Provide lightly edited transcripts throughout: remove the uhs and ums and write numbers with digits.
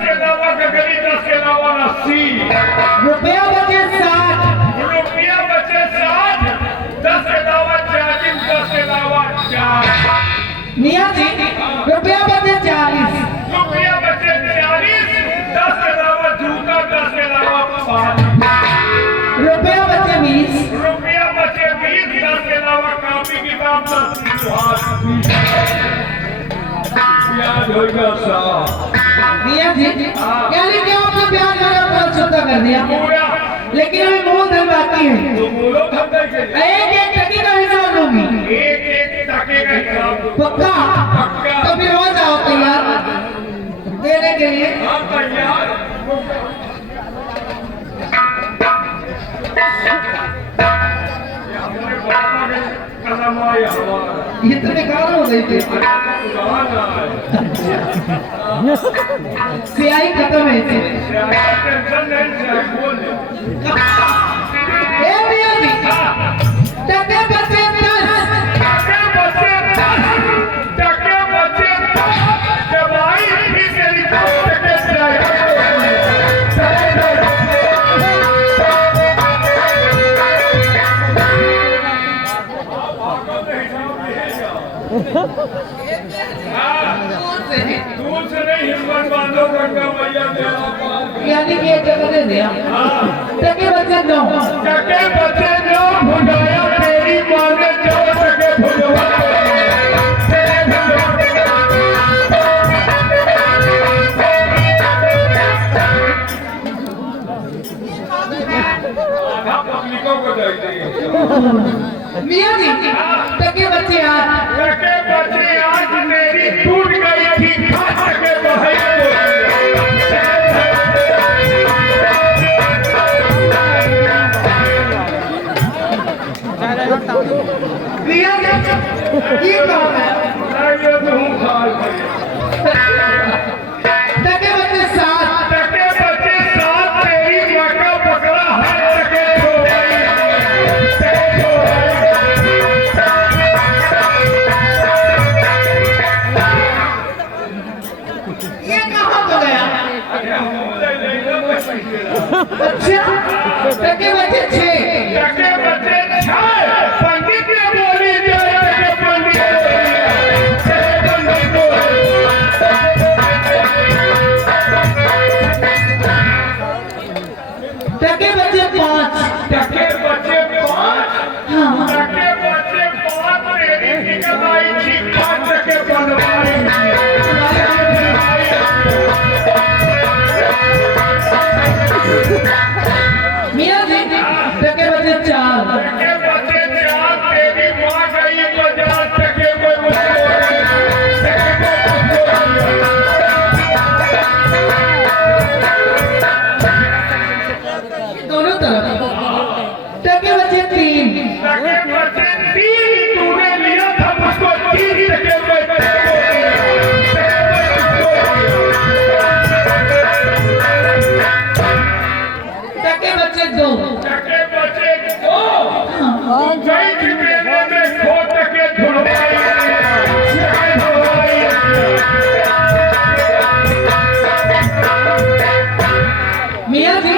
के अलावा गगरी 10 के अलावा 80 रुपया बचे 60 रुपया बचे 60 10 के अलावा 40 10 के अलावा 4 मियाँ जी रुपया बचे 40 रुपया बचे 40 10 के अलावा जूता 10 के अलावा 5 रुपया बचे 20 रुपया बचे 20 10 के अलावा कापी किताब 10 याद होगा साहब मियाँ जी यानी कि आपने प्यार मेरा बहुत छुट्टा कर दिया पूरा लेकिन अभी मूलधन बाकी है तो बोलो धन देंगे एक एक टके का हिसाब लूंगी एक टके का हिसाब पक्का पक्का तो फिर हो जाओ तैयार देने के लिए हाँ तैयार कदम आया हमारा ये तो बेकार हो गई थी सियाही खत्म है इसे टेंशन नहीं बोल ए मियाँ जी टके बचे 10 टके बचे 10 जब आई भी तेरी टके दूर से नहीं हिम्मत बांधो गंगा मैया यानी कि एक जगह दे दिया टके बचे 9 टके बचे 9 भुजाया तेरी माँ ने जो टके भुजवा आधा पब्लिकों को दे देंगे मियाँ जी टके बचे 8 टके बचे 8 मेरी टूट गई थी टके बहे मियाँ जी ये कौन है ये तो हूँ खाल टके बचे 7 टके बचे 7 तेरी माँ का पकड़ा है टके ये कहाँ हो गया अच्छा टके बचे 6 टके बचे 6 पंडित ने बोली जय टके पंडित टके बचे 5 टके बचे 5 हाँ टके बचे 5 मेरी निकल आई थी 5 टके बनवाई मियाँ जी टके बचे 4 टके बचे 4 तेरी माँ गई तो जा टके दोनों तरफ टके बचे 3 टके बचे 3 तूने लिया था मुझको 3 टके बचे टके बचे 2 टके बचे 2 गई थी मेले में खो टके धुलवाई मियाँ जी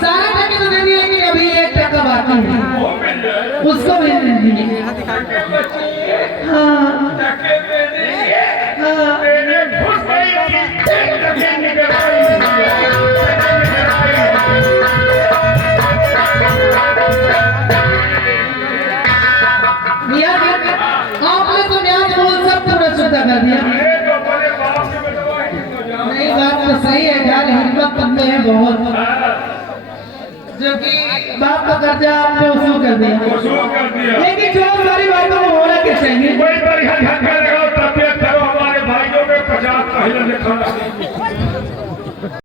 सारे टके तो दे दिए लेकिन अभी 1 टका बाकी है वो मिल जाए उसको भी दे दीजिए टके बचे हाँ टके में नहीं हाँ तेरे घुस गई थी टके निकल मियाँ जी आपने तो न्याय बोल सब पूरा छुट्टा कर दिया नहीं बात तो सही है यार हिम्मत तुम में है बहुत जो कि बाप का कर्जा आपने वसूल कर दिया लेकिन जो सारी बातों को होना क्या चाहिए हमारे भाइयों में 50 पहले लिखा